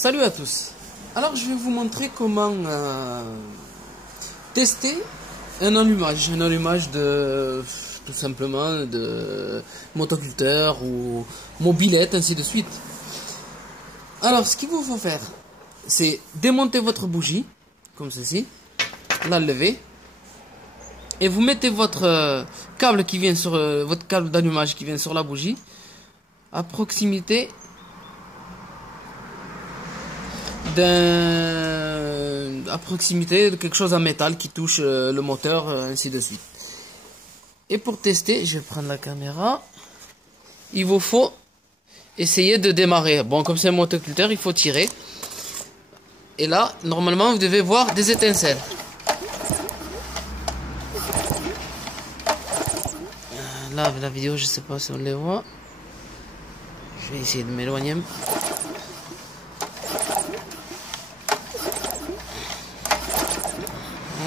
Salut à tous. Alors je vais vous montrer comment tester un allumage de tout simplement de motoculteur ou mobilette, ainsi de suite. Alors ce qu'il vous faut faire, c'est démonter votre bougie comme ceci, la lever et vous mettez votre câble qui vient sur votre câble d'allumage qui vient sur la bougie à proximité de quelque chose en métal qui touche le moteur, ainsi de suite. Et pour tester, je vais prendre la caméra. Il vous faut essayer de démarrer. Bon, comme c'est un motoculteur, il faut tirer. Et là, normalement, vous devez voir des étincelles. Là, la vidéo, je sais pas si on les voit. Je vais essayer de m'éloigner.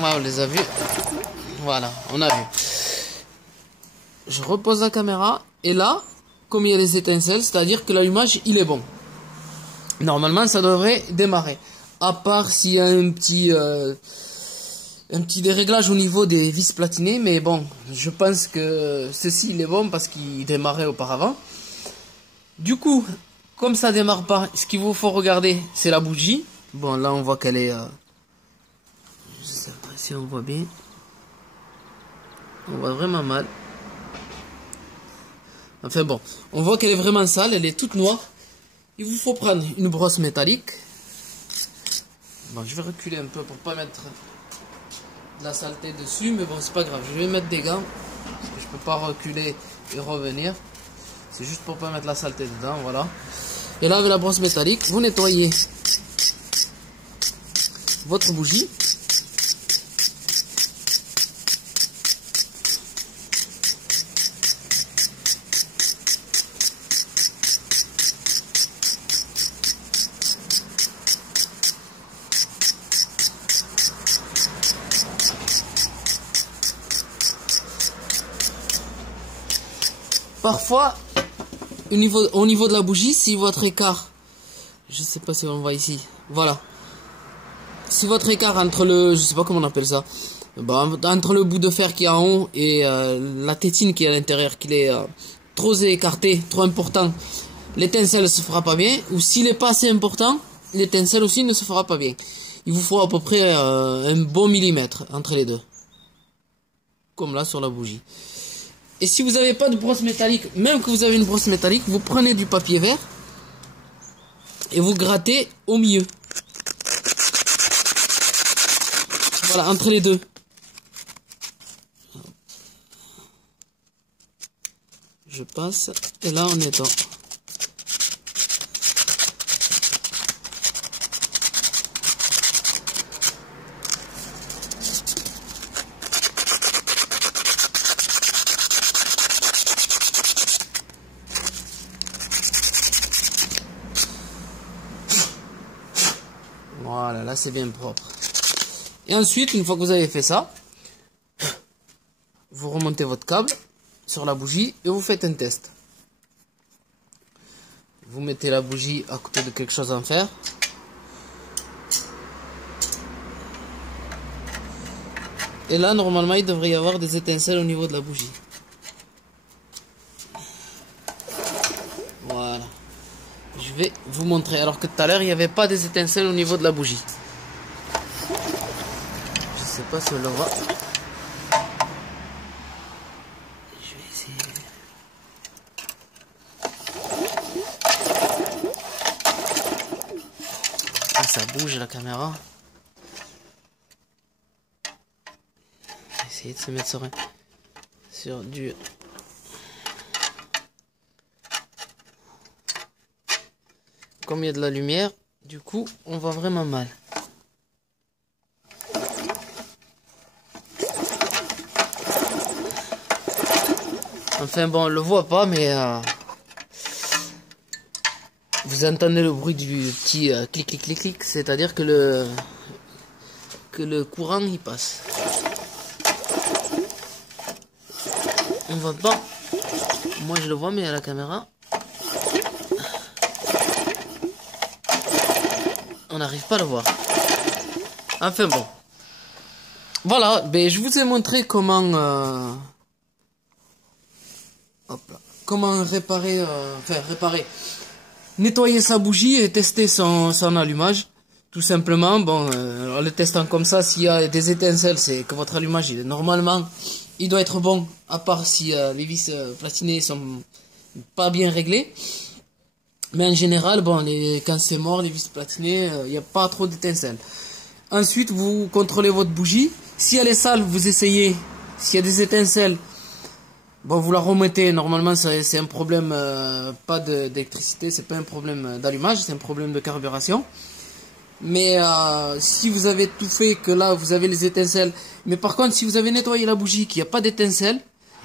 On les a vus. Voilà, on a vu. Je repose la caméra. Et là, comme il y a des étincelles, c'est-à-dire que l'allumage, il est bon. Normalement, ça devrait démarrer. À part s'il y a un petit déréglage au niveau des vis platinées. Mais bon, je pense que ceci, il est bon parce qu'il démarrait auparavant. Du coup, comme ça démarre pas, ce qu'il vous faut regarder, c'est la bougie. Bon, là, on voit qu'elle est... je sais pas si on voit bien. On voit vraiment mal. Enfin bon, on voit qu'elle est vraiment sale, elle est toute noire. Il vous faut prendre une brosse métallique. Bon, je vais reculer un peu pour pas mettre de la saleté dessus, mais bon, c'est pas grave. Je vais mettre des gants parce que je peux pas reculer et revenir. C'est juste pour pas mettre la saleté dedans, voilà. Et là, avec la brosse métallique, vous nettoyez votre bougie. Parfois, au niveau de la bougie, si votre écart, je sais pas si on voit ici, voilà. Si votre écart entre le, je sais pas comment on appelle ça, entre le bout de fer qui est en haut et la tétine qui est à l'intérieur, qu'il est trop écarté, trop important, l'étincelle ne se fera pas bien. Ou s'il n'est pas assez important, l'étincelle aussi ne se fera pas bien. Il vous faut à peu près un bon millimètre entre les deux. Comme là sur la bougie. Et si vous n'avez pas de brosse métallique, même que vous avez une brosse métallique, vous prenez du papier vert et vous grattez au milieu. Voilà, entre les deux. Je passe et là on étend. Voilà, là c'est bien propre. Et ensuite, une fois que vous avez fait ça, vous remontez votre câble sur la bougie et vous faites un test. Vous mettez la bougie à côté de quelque chose en fer. Et là, normalement, il devrait y avoir des étincelles au niveau de la bougie. Voilà. Je vais vous montrer. Alors que tout à l'heure, il n'y avait pas des étincelles au niveau de la bougie. Je sais pas si on le voit. Je vais essayer. Ah, ça bouge la caméra. Je vais essayer de se mettre sur du... Comme il y a de la lumière, du coup, on voit vraiment mal. Enfin bon, on le voit pas, mais vous entendez le bruit du petit clic clic clic clic, c'est-à-dire que le courant y passe. On voit pas. Moi je le vois, mais à la caméra. On n'arrive pas à le voir. Enfin bon. Voilà, ben, je vous ai montré comment... hop là. Comment réparer... nettoyer sa bougie et tester son allumage. Tout simplement, bon, en le testant comme ça, s'il y a des étincelles, c'est que votre allumage, normalement, il doit être bon, à part si les vis platinées sont pas bien réglées. Mais en général, bon, quand c'est mort, les vis platinées, il n'y a pas trop d'étincelles. Ensuite, vous contrôlez votre bougie. Si elle est sale, vous essayez. S'il y a des étincelles, bon, vous la remettez. Normalement, c'est un problème, pas d'électricité, c'est pas un problème d'allumage, c'est un problème de carburation. Mais si vous avez tout fait, que là vous avez les étincelles, mais par contre si vous avez nettoyé la bougie, qu'il n'y a pas d'étincelles,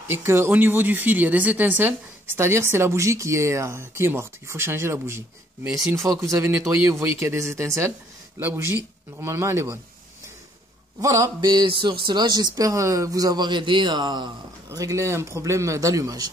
et qu'au niveau du fil il y a des étincelles, c'est-à-dire c'est la bougie qui est morte, il faut changer la bougie. Mais si une fois que vous avez nettoyé, vous voyez qu'il y a des étincelles, la bougie, normalement elle est bonne. Voilà, mais sur cela j'espère vous avoir aidé à régler un problème d'allumage.